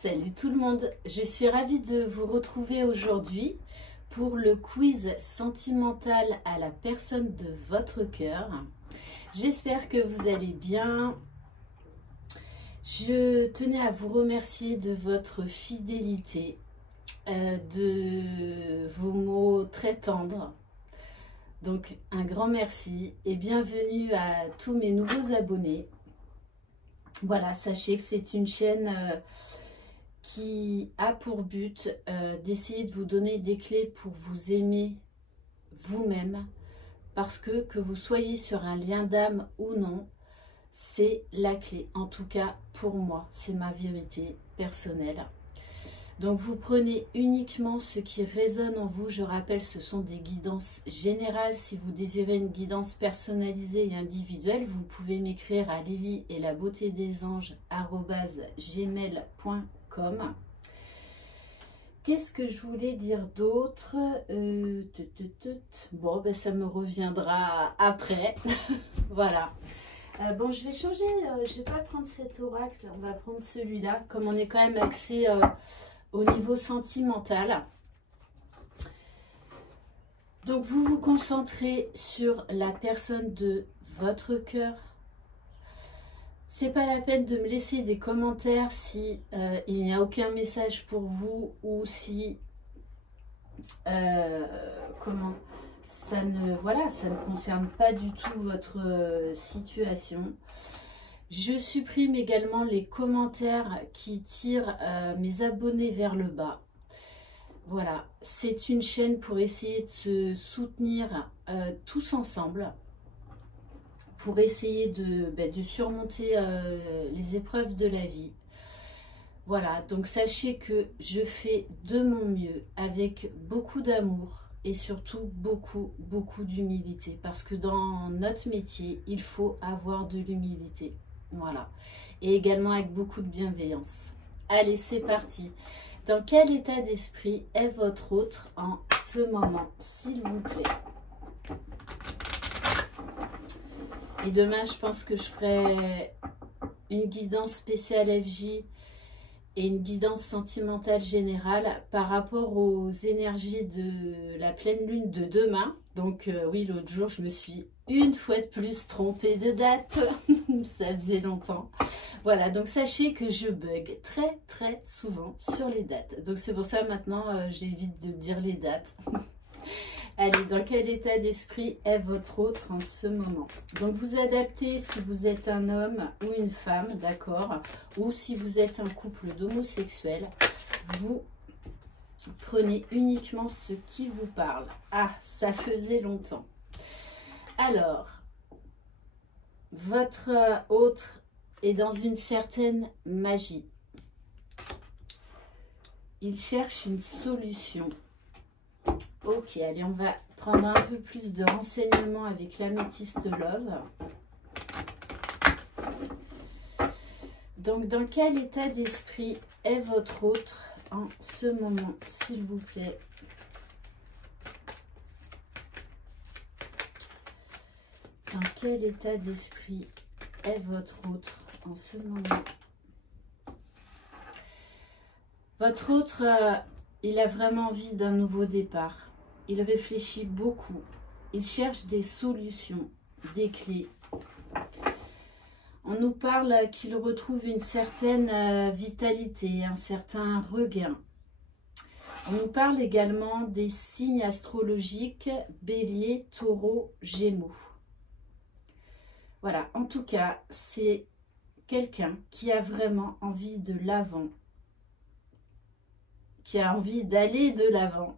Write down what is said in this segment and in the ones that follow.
Salut tout le monde, je suis ravie de vous retrouver aujourd'hui pour le quiz sentimental à la personne de votre cœur. J'espère que vous allez bien. Je tenais à vous remercier de votre fidélité, de vos mots très tendres. Donc un grand merci et bienvenue à tous mes nouveaux abonnés. Voilà, sachez que c'est une chaîne qui a pour but d'essayer de vous donner des clés pour vous aimer vous-même, parce que vous soyez sur un lien d'âme ou non, c'est la clé. En tout cas, pour moi, c'est ma vérité personnelle. Donc, vous prenez uniquement ce qui résonne en vous. Je rappelle, ce sont des guidances générales. Si vous désirez une guidance personnalisée et individuelle, vous pouvez m'écrire à Lily et la beauté des anges @gmail.com. Qu'est-ce que je voulais dire d'autre? Bon, ben, ça me reviendra après. Voilà. Bon, je vais changer. Je vais pas prendre cet oracle. On va prendre celui-là. Comme on est quand même axé au niveau sentimental. Donc, vous vous concentrez sur la personne de votre cœur. C'est pas la peine de me laisser des commentaires si il n'y a aucun message pour vous ou si ça ne concerne pas du tout votre situation. Je supprime également les commentaires qui tirent mes abonnés vers le bas. Voilà, c'est une chaîne pour essayer de se soutenir tous ensemble, pour essayer de surmonter les épreuves de la vie. Voilà, donc sachez que je fais de mon mieux avec beaucoup d'amour et surtout beaucoup d'humilité, parce que dans notre métier, il faut avoir de l'humilité. Voilà, et également avec beaucoup de bienveillance. Allez, c'est parti. Dans quel état d'esprit est votre autre en ce moment, s'il vous plaît? Et demain, je pense que je ferai une guidance spéciale FJ et une guidance sentimentale générale par rapport aux énergies de la pleine lune de demain. Donc oui, l'autre jour, je me suis une fois de plus trompée de date. Ça faisait longtemps. Voilà, donc sachez que je bug très souvent sur les dates. Donc c'est pour ça maintenant, j'évite de dire les dates. Allez, dans quel état d'esprit est votre autre en ce moment? Donc, vous adaptez si vous êtes un homme ou une femme, d'accord? Ou si vous êtes un couple d'homosexuels, vous prenez uniquement ce qui vous parle. Ah, ça faisait longtemps. Alors, votre autre est dans une certaine magie. Il cherche une solution. Ok, allez, on va prendre un peu plus de renseignements avec l'améthyste Love. Donc, dans quel état d'esprit est votre autre en ce moment, s'il vous plaît? Dans quel état d'esprit est votre autre en ce moment? Votre autre, il a vraiment envie d'un nouveau départ. Il réfléchit beaucoup. Il cherche des solutions, des clés. On nous parle qu'il retrouve une certaine vitalité, un certain regain. On nous parle également des signes astrologiques Bélier, Taureau, Gémeaux. Voilà, en tout cas, c'est quelqu'un qui a vraiment envie de l'avant, qui a envie d'aller de l'avant.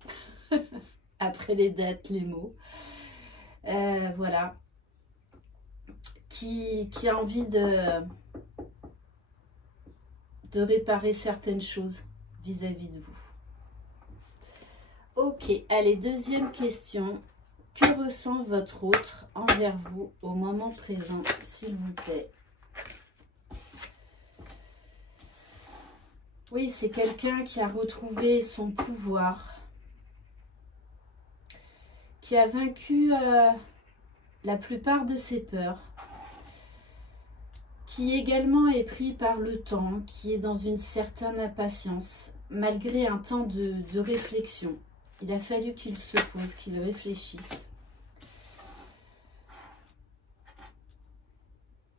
Après les dates, les mots. Voilà. Qui a envie de réparer certaines choses vis-à-vis de vous. Ok, allez, deuxième question. Que ressent votre autre envers vous au moment présent, s'il vous plaît? Oui, c'est quelqu'un qui a retrouvé son pouvoir, qui a vaincu la plupart de ses peurs, qui également est pris par le temps, qui est dans une certaine impatience, malgré un temps de réflexion. Il a fallu qu'il se pose, qu'il réfléchisse.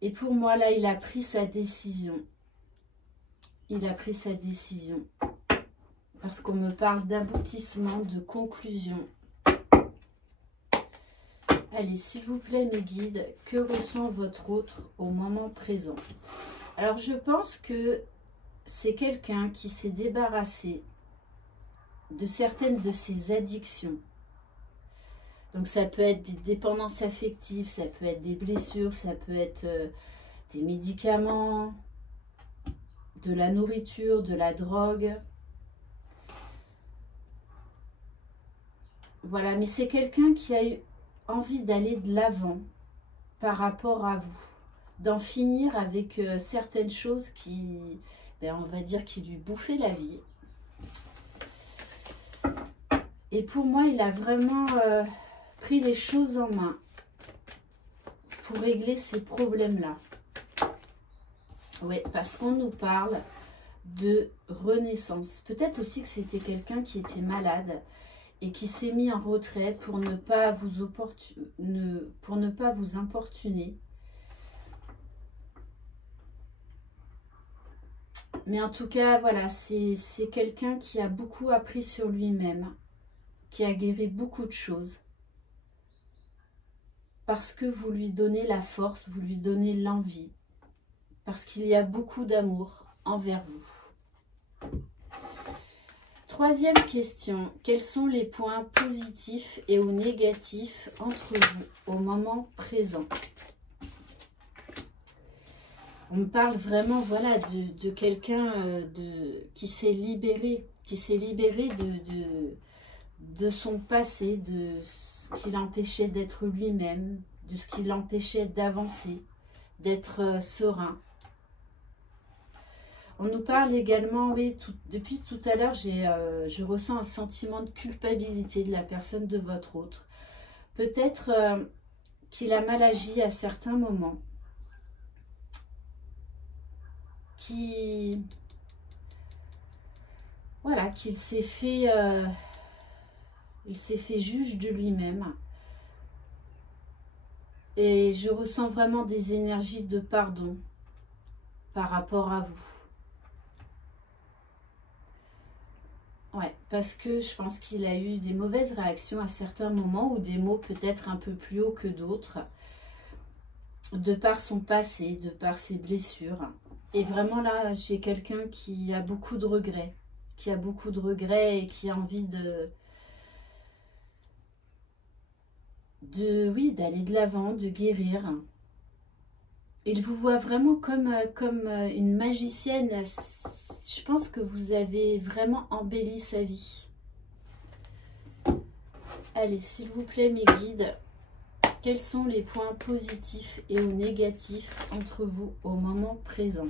Et pour moi, là, il a pris sa décision. Il a pris sa décision. Parce qu'on me parle d'aboutissement, de conclusion. Allez, s'il vous plaît, mes guides, que ressent votre autre au moment présent? Alors, je pense que c'est quelqu'un qui s'est débarrassé de certaines de ses addictions. Donc, ça peut être des dépendances affectives, ça peut être des blessures, ça peut être des médicaments, de la nourriture, de la drogue. Voilà, mais c'est quelqu'un qui a eu envie d'aller de l'avant par rapport à vous, d'en finir avec certaines choses qui, ben, on va dire, qui lui bouffaient la vie. Et pour moi, il a vraiment pris les choses en main pour régler ces problèmes-là. Oui, parce qu'on nous parle de renaissance. Peut-être aussi que c'était quelqu'un qui était malade et qui s'est mis en retrait pour ne pas vous importuner. Mais en tout cas, voilà, c'est quelqu'un qui a beaucoup appris sur lui-même, qui a guéri beaucoup de choses. Parce que vous lui donnez la force, vous lui donnez l'envie. Parce qu'il y a beaucoup d'amour envers vous. Troisième question, quels sont les points positifs et ou négatifs entre vous au moment présent? On me parle vraiment, voilà, de quelqu'un qui s'est libéré de son passé, de ce qui l'empêchait d'être lui-même, de ce qui l'empêchait d'avancer, d'être serein. On nous parle également, oui, depuis tout à l'heure, je ressens un sentiment de culpabilité de la personne de votre autre. Peut-être qu'il a mal agi à certains moments. Voilà, qu'il s'est fait, il s'est fait juge de lui-même. Et je ressens vraiment des énergies de pardon par rapport à vous. Ouais, parce que je pense qu'il a eu des mauvaises réactions à certains moments ou des mots peut-être un peu plus hauts que d'autres, de par son passé, de par ses blessures. Et vraiment là, j'ai quelqu'un qui a beaucoup de regrets, et qui a envie oui, d'aller de l'avant, de guérir. Il vous voit vraiment comme une magicienne. Je pense que vous avez vraiment embelli sa vie. Allez, s'il vous plaît, mes guides, quels sont les points positifs et ou négatifs entre vous au moment présent?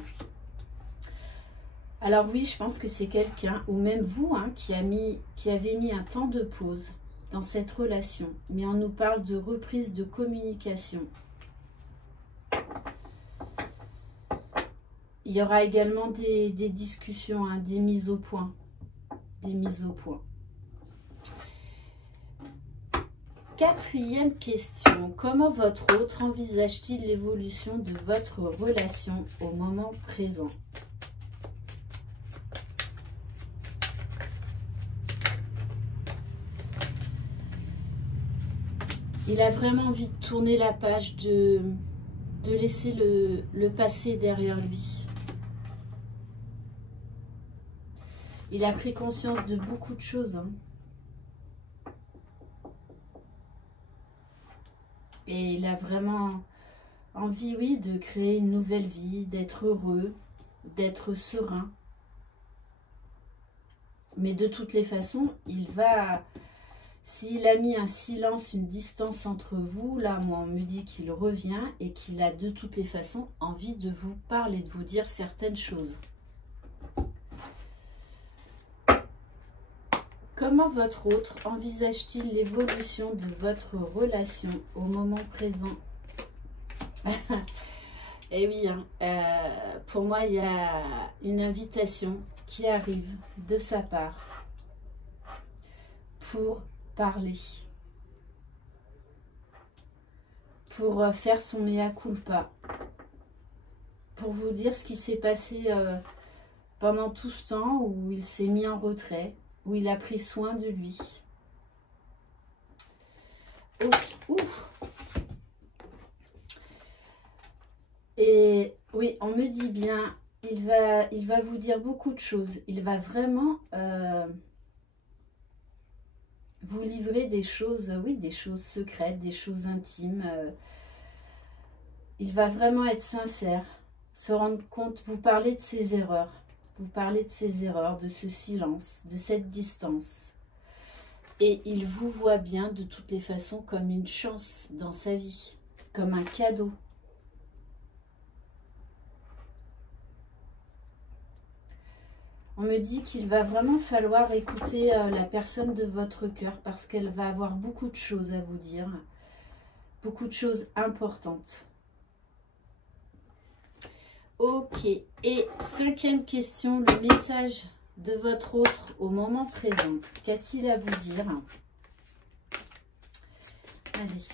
Alors oui, je pense que c'est quelqu'un, ou même vous, hein, qui avez mis un temps de pause dans cette relation. Mais on nous parle de reprise de communication. Il y aura également des discussions, hein, des mises au point. Des mises au point. Quatrième question. Comment votre autre envisage-t-il l'évolution de votre relation au moment présent? Il a vraiment envie de tourner la page, de laisser le passé derrière lui. Il a pris conscience de beaucoup de choses. Hein. Et il a vraiment envie, oui, de créer une nouvelle vie, d'être heureux, d'être serein. Mais de toutes les façons, il va... S'il a mis un silence, une distance entre vous, là, moi, on me dit qu'il revient et qu'il a de toutes les façons envie de vous parler, de vous dire certaines choses. Comment votre autre envisage-t-il l'évolution de votre relation au moment présent? Et oui, hein, pour moi, il y a une invitation qui arrive de sa part pour parler, pour faire son mea culpa, pour vous dire ce qui s'est passé pendant tout ce temps où il s'est mis en retrait, où il a pris soin de lui. Oh, et oui, on me dit bien, il va vous dire beaucoup de choses. Il va vraiment vous livrer des choses, oui, des choses secrètes, des choses intimes. Il va vraiment être sincère, se rendre compte, vous parlez de ses erreurs. Vous parlez de ses erreurs, de ce silence, de cette distance. Et il vous voit bien de toutes les façons comme une chance dans sa vie, comme un cadeau. On me dit qu'il va vraiment falloir écouter la personne de votre cœur parce qu'elle va avoir beaucoup de choses à vous dire, beaucoup de choses importantes. Ok, et 5e question, le message de votre autre au moment présent. Qu'a-t-il à vous dire? Allez.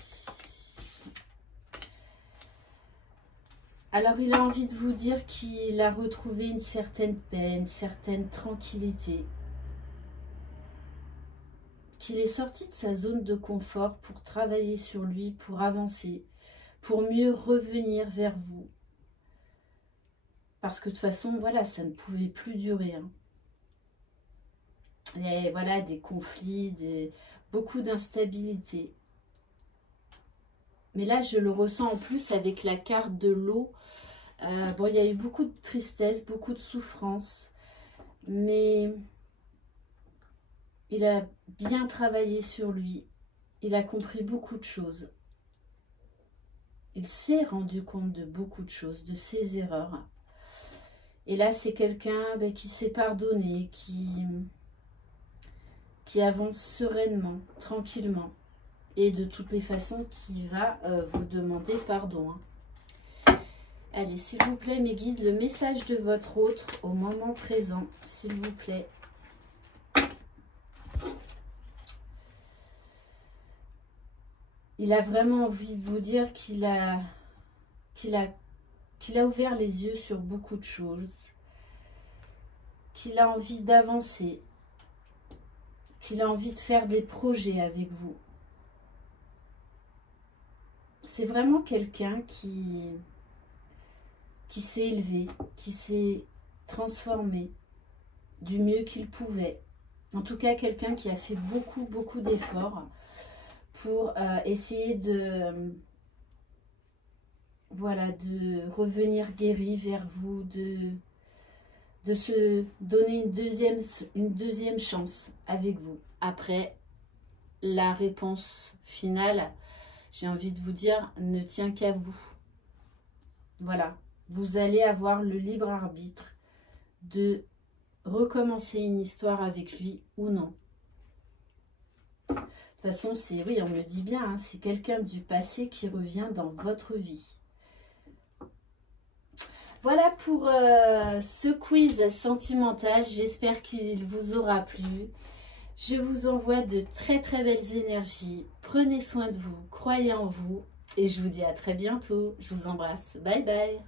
Alors, il a envie de vous dire qu'il a retrouvé une certaine paix, une certaine tranquillité. Qu'il est sorti de sa zone de confort pour travailler sur lui, pour avancer, pour mieux revenir vers vous. Parce que de toute façon, voilà, ça ne pouvait plus durer. Hein. Et voilà, des conflits, beaucoup d'instabilité. Mais là, je le ressens en plus avec la carte de l'eau. Bon, il y a eu beaucoup de tristesse, beaucoup de souffrance. Mais il a bien travaillé sur lui. Il a compris beaucoup de choses. Il s'est rendu compte de beaucoup de choses, de ses erreurs. Et là, c'est quelqu'un qui s'est pardonné, qui avance sereinement, tranquillement. Et de toutes les façons, qui va vous demander pardon. Hein. Allez, s'il vous plaît, mes guides, le message de votre autre au moment présent, s'il vous plaît. Il a vraiment envie de vous dire qu'il a ouvert les yeux sur beaucoup de choses, qu'il a envie d'avancer, qu'il a envie de faire des projets avec vous. C'est vraiment quelqu'un qui s'est élevé, qui s'est transformé du mieux qu'il pouvait. En tout cas, quelqu'un qui a fait beaucoup d'efforts pour essayer de revenir guéri vers vous, de se donner une deuxième chance avec vous. Après, la réponse finale, j'ai envie de vous dire, ne tient qu'à vous. Voilà, vous allez avoir le libre arbitre de recommencer une histoire avec lui ou non. De toute façon, oui, on me dit bien, hein, c'est quelqu'un du passé qui revient dans votre vie. Voilà pour ce quiz sentimental. J'espère qu'il vous aura plu. Je vous envoie de très belles énergies. Prenez soin de vous, croyez en vous. Et je vous dis à très bientôt. Je vous embrasse. Bye bye.